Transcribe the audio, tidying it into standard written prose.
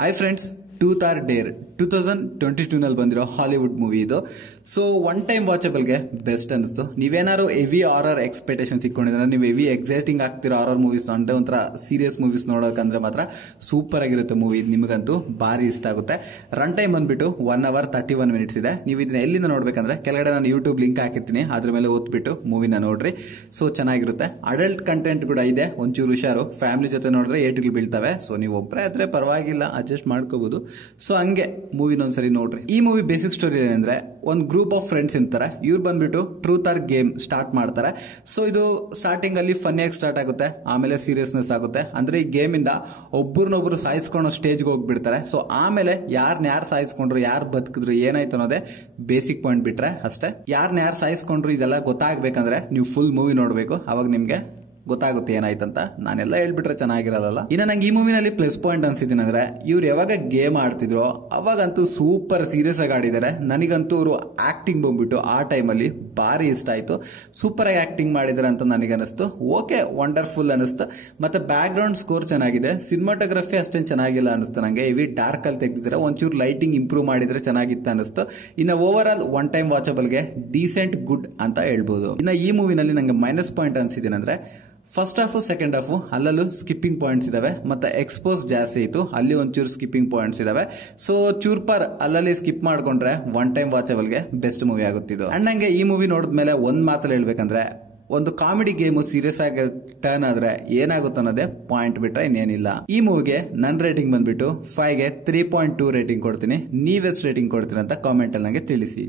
Hi friends, tooth or dare 2022 ಬಂದಿರೋ Hollywood movie ಇದು. So one time ವಾಚಬಲ್ಗೆ best ಅನಿಸ್ತು. ನೀವೇನಾದ್ರು ಹೆವಿ ಹಾರರ್ ಎಕ್ಸ್ಪೆಕ್ಟೇಷನ್ಸ್ ಇಟ್ಕೊಂಡಿದ್ರೆ, ನೀವು ಹೆವಿ ಎಕ್ಸೈಟಿಂಗ್ ಆಗ್ತಿರೋ ಹಾರರ್ ಮೂವೀಸ್ ಅಂದ್ರೆ ಒಂಥರ ಸೀರಿಯಸ್ ಮೂವೀಸ್ ನೋಡೋಕಂದ್ರೆ ಮಾತ್ರ ಸೂಪರ್ ಆಗಿರುತ್ತೆ ಮೂವಿ. ನಿಮಗಂತೂ ಭಾರಿ ಇಷ್ಟ ಆಗುತ್ತೆ. ರನ್ ಟೈಮ್ ಬಂದ್ಬಿಟ್ಟು 1 hour 31 minutes ಇದೆ. ನೀವು ಇದನ್ನ ಎಲ್ಲಿಂದ ನೋಡ್ಬೇಕಂದ್ರೆ ಕೆಳಗಡೆ ನಾನು ಯೂಟ್ಯೂಬ್ ಲಿಂಕ್ ಹಾಕಿರ್ತೀನಿ, ಅದ್ರ ಮೇಲೆ ಓದ್ಬಿಟ್ಟು ಮೂವಿನ ನೋಡ್ರಿ. ಸೊ ಚೆನ್ನಾಗಿರುತ್ತೆ. ಅಡಲ್ಟ್ ಕಂಟೆಂಟ್ ಕೂಡ ಇದೆ, ಒಂಚೂರು ಹುಷಾರು. ಫ್ಯಾಮಿಲಿ ಜೊತೆ ನೋಡಿದ್ರೆ ಏಟಿಗೆ ಬೀಳ್ತವೆ. ಸೊ ನೀವು ಒಬ್ಬರೇ ಆದ್ರೆ ಪರವಾಗಿಲ್ಲ, ಅಡ್ಜಸ್ಟ್ ಮಾಡ್ಕೋಬಹುದು. ಸೊ ಹಂಗೆ ಮೂವಿನ ಒಂದ್ಸರಿ ನೋಡ್ರಿ. ಈ ಮೂವಿ ಬೇಸಿಕ್ ಸ್ಟೋರಿ ಏನಂದ್ರೆ, ಒಂದು ಗ್ರೂಪ್ ಆಫ್ ಫ್ರೆಂಡ್ಸ್ ಇರ್ತಾರೆ. ಇವ್ರು ಬಂದ್ಬಿಟ್ಟು ಟ್ರೂತ್ ಆರ್ ಗೇಮ್ ಸ್ಟಾರ್ಟ್ ಮಾಡ್ತಾರೆ. ಸೊ ಇದು ಸ್ಟಾರ್ಟಿಂಗ್ ಅಲ್ಲಿ ಫನ್ನಿಯಾಗಿ ಸ್ಟಾರ್ಟ್ ಆಗುತ್ತೆ, ಆಮೇಲೆ ಸೀರಿಯಸ್ನೆಸ್ ಆಗುತ್ತೆ. ಅಂದ್ರೆ ಈ ಗೇಮ್ ಇಂದ ಒಬ್ಬರನ್ನೊಬ್ರು ಸಾಯಿಸ್ಕೊಳ್ಳೋ ಸ್ಟೇಜ್ಗೆ ಹೋಗ್ಬಿಡ್ತಾರೆ. ಸೊ ಆಮೇಲೆ ಯಾರು ಸಾಯಿಸ್ಕೊಂಡ್ರು, ಯಾರು ಬದುಕಿದ್ರು, ಏನಾಯ್ತು ಅನ್ನೋದೇ ಬೇಸಿಕ್ ಪಾಯಿಂಟ್ ಬಿಟ್ರೆ ಅಷ್ಟೇ. ಯಾರು ಸಾಯಿಸ್ಕೊಂಡ್ರು ಇದೆಲ್ಲ ಗೊತ್ತಾಗ್ಬೇಕಂದ್ರೆ ನೀವು ಫುಲ್ ಮೂವಿ ನೋಡ್ಬೇಕು, ಅವಾಗ ನಿಮ್ಗೆ ಗೊತ್ತಾಗುತ್ತೆ ಏನಾಯ್ತಂತ. ನಾನೆಲ್ಲ ಹೇಳ್ಬಿಟ್ರೆ ಚೆನ್ನಾಗಿರೋದಲ್ಲ. ಇನ್ನು ನಂಗೆ ಈ ಮೂವಿನಲ್ಲಿ ಪ್ಲಸ್ ಪಾಯಿಂಟ್ ಅನ್ಸಿದ್ದೀನಿ ಅಂದ್ರೆ, ಇವ್ರು ಯಾವಾಗ ಗೇಮ್ ಆಡ್ತಿದ್ರು ಅವಾಗಂತೂ ಸೂಪರ್ ಸೀರಿಯಸ್ ಆಗಿ ಆಡಿದ್ದಾರೆ. ನನಗಂತೂ ಅವರು ಆಕ್ಟಿಂಗ್ ಬಂದ್ಬಿಟ್ಟು ಆ ಟೈಮಲ್ಲಿ ಭಾರಿ ಇಷ್ಟ ಆಯ್ತು. ಸೂಪರ್ ಆಗಿ ಆಕ್ಟಿಂಗ್ ಮಾಡಿದ್ದಾರೆ ಅಂತ ನನಗನ್ನಿಸ್ತು. ಓಕೆ, ವಂಡರ್ಫುಲ್ ಅನಿಸ್ತು. ಮತ್ತೆ ಬ್ಯಾಕ್ ಗ್ರೌಂಡ್ ಸ್ಕೋರ್ ಚೆನ್ನಾಗಿದೆ. ಸಿನಿಮಾಟೋಗ್ರಫಿ ಅಷ್ಟೇನು ಚೆನ್ನಾಗಿಲ್ಲ ಅನಿಸ್ತು ನಂಗೆ. ಇವಿ ಡಾರ್ಕ್ ಅಲ್ಲಿ ತೆಗೆದಿದ್ದಾರೆ, ಒಂಚೂರು ಲೈಟಿಂಗ್ ಇಂಪ್ರೂವ್ ಮಾಡಿದ್ರೆ ಚೆನ್ನಾಗಿತ್ತು ಅನಿಸ್ತು. ಇನ್ನು ಓವರ್ ಆಲ್ ಒನ್ ಟೈಮ್ ವಾಚಬಲ್ಗೆ ಡೀಸೆಂಟ್ ಗುಡ್ ಅಂತ ಹೇಳ್ಬೋದು. ಇನ್ನು ಈ ಮೂವಿನಲ್ಲಿ ನಂಗೆ ಮೈನಸ್ ಪಾಯಿಂಟ್ ಅನ್ಸಿದ್ದೀನಿ ಅಂದ್ರೆ, ಫಸ್ಟ್ ಹಾಫ್ ಸೆಕೆಂಡ್ ಹಾಫ್ ಅಲ್ಲೂ ಸ್ಕಿಪ್ಪಿಂಗ್ ಪಾಯಿಂಟ್ಸ್ ಇದಾವೆ. ಮತ್ತೆ ಎಕ್ಸ್ಪೋಸ್ ಜಾಸ್ತಿ ಇತ್ತು, ಅಲ್ಲಿ ಒಂಚೂರು ಸ್ಕಿಪ್ಪಿಂಗ್ ಪಾಯಿಂಟ್ಸ್ ಇದಾವೆ. ಸೊ ಚೂರ್ಪರ್ ಅಲ್ಲಲ್ಲಿ ಸ್ಕಿಪ್ ಮಾಡ್ಕೊಂಡ್ರೆ ಒನ್ ಟೈಮ್ ವಾಚಬಲ್ಗೆ ಬೆಸ್ಟ್ ಮೂವಿ ಆಗುತ್ತಿದ್ದು. ಅಂಡ್ ನಂಗೆ ಈ ಮೂವಿ ನೋಡಿದ್ಮೇಲೆ ಒಂದ್ ಮಾತಲ್ಲಿ ಹೇಳ್ಬೇಕಂದ್ರೆ, ಒಂದು ಕಾಮಿಡಿ ಗೇಮು ಸೀರಿಯಸ್ ಆಗಿ ಟರ್ನ್ ಆದ್ರೆ ಏನಾಗುತ್ತೆ ಅನ್ನೋದೇ ಪಾಯಿಂಟ್ ಬಿಟ್ರೆ ಇನ್ನೇನಿಲ್ಲ. ಈ ಮೂವಿಗೆ ನನ್ನ ರೇಟಿಂಗ್ ಬಂದ್ಬಿಟ್ಟು 5ಗೆ 3.2 ರೇಟಿಂಗ್ ಕೊಡ್ತೀನಿ. ನೀವೆಷ್ಟು ರೇಟಿಂಗ್ ಕೊಡ್ತೀರಾ ಅಂತ ಕಾಮೆಂಟ್ ಅಲ್ಲಿ ನಂಗೆ ತಿಳಿಸಿ.